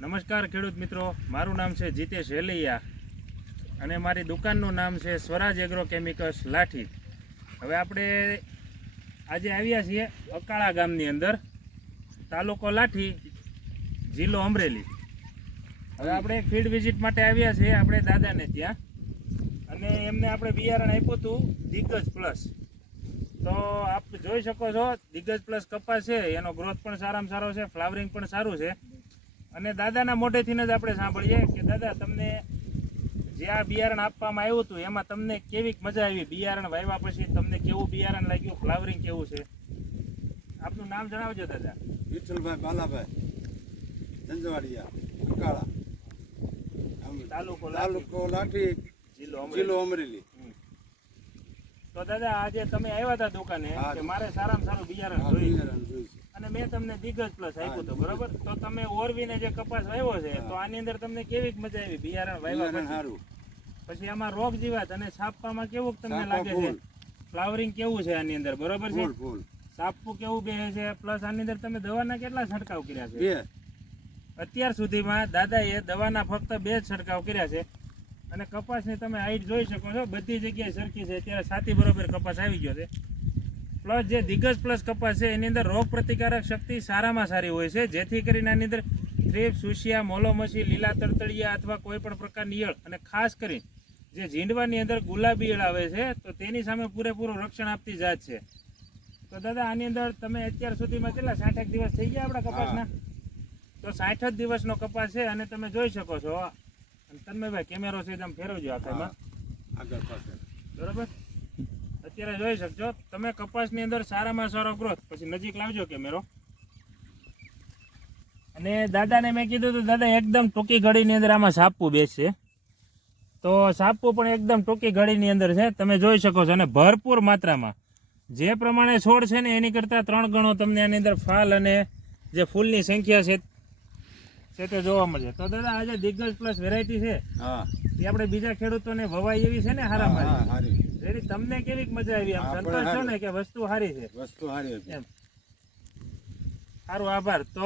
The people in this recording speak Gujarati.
નમસ્કાર ખેડૂત મિત્રો, મારું નામ છે જીતેશ હેલૈયા અને મારી દુકાનનું નામ છે સ્વરાજ એગ્રો કેમિકલ્સ લાઠી. હવે આપણે આજે આવ્યા છીએ અકાળા ગામની અંદર, તાલુકો લાઠી, જિલ્લો અમરેલી. હવે આપણે એક ફિલ્ડ વિઝિટ માટે આવ્યા છીએ આપણે દાદાને ત્યાં, અને એમને આપણે બિયારણ આપ્યું હતું દિગ્ગજ પ્લસ. તો આપ જોઈ શકો છો દિગ્ગજ પ્લસ કપાસ છે, એનો ગ્રોથ પણ સારામાં સારો છે, ફ્લાવરિંગ પણ સારું છે. અને દાદાના મોઢેથી જ આપણે સાંભળીએ કે દાદા તમને જે આ બિયારણ આપવામાં આવ્યું હતું એમાં તમને કેવી મજા આવી, બિયારણ વાવ્યા પછી તમને કેવું બિયારણ લાગ્યું, ફ્લાવરિંગ કેવું છે? આપનું નામ જણાવજો દાદા. વિઠ્ઠલભાઈ બાલાભાઈ જંજવાડિયા, અકાળા, તાલુકો લાઠી, જિલ્લો અમરેલી. તો દાદા આજે તમે આવ્યા હતા દુકાને કે મારે સારામાં સારું બિયારણ જોઈએ અને મેં તમને દિગ્ગજ પ્લસ આપ્યું હતું, બરોબર? તો તમે ઓરવીને જે કપાસ વાવ્યો છે તો આની અંદર તમને કેવી મજા આવી બિયારણ વાવ્યા પછી? આમાં રોગ જીવાત અને છાપવામાં કેવું તમને લાગે છે, ફ્લાવરિંગ કેવું છે આની અંદર, બરોબર છે? સાપવું કેવું બેસે છે, પ્લસ આની અંદર તમે દવાના કેટલા છંટકાવ કર્યા છે? અત્યાર સુધીમાં દાદાએ દવાના ફક્ત 2 જ છંટકાવ કર્યા છે. અને કપાસની તમે હાઈટ જોઈ શકો છો, બધી જગ્યાએ સરખી છે. અત્યારે સાથી બરોબર કપાસ આવી ગયો છે. પ્લસ જે દિગ્ગજ પ્લસ કપાસ છે એની અંદર રોગ પ્રતિકારક શક્તિ સારામાં સારી હોય છે, જેથી કરીને આની અંદર થ્રીપ્સ, સુસિયા, મોલોમસી, લીલા તડતડિયા અથવા કોઈ પણ પ્રકારની ઈયળ, અને ખાસ કરીને જે ઝીંડવાની અંદર ગુલાબી ઈયળ આવે છે તો તેની સામે પૂરેપૂરું રક્ષણ આપતી જાત છે. તો દાદા આની અંદર તમે અત્યાર સુધીમાં કેટલા 60 દિવસ થઈ ગયા આપણા કપાસના? તો 60 જ દિવસનો કપાસ છે અને તમે જોઈ શકો છો. તન્મયભાઈ કેમેરો છે તમે ફેરવજો આખામાં આગળ પાછળ, બરોબર? અત્યારે જોઈ શકજો તમે કપાસની અંદર સારામાં સારો ગ્રોથ. પછી નજીક લાવજો કેમેરો. અને દાદાને મેં કીધું હતું દાદા એકદમ ટૂંકી ઘડીની અંદર આમાં સાપવું બેસશે, તો સાપવું પણ એકદમ ટૂંકી ઘડીની અંદર છે, તમે જોઈ શકો છો. અને ભરપૂર માત્રામાં જે પ્રમાણે છોડ છે ને એની કરતાં 3 ગણો તમને આની અંદર ફાલ અને જે ફૂલની સંખ્યા છે તે જોવા મળશે. તો દાદા આજે દિગ્ગજ પ્લસ વેરાયટી છે એ આપણે બીજા ખેડૂતોને વવાય એવી છે ને હારામાં? તમને કેવી મજા આવી, આમ સંતોષ છો ને કે વસ્તુ સારી છે? વસ્તુ સારી, એમ. સારું, આભાર. તો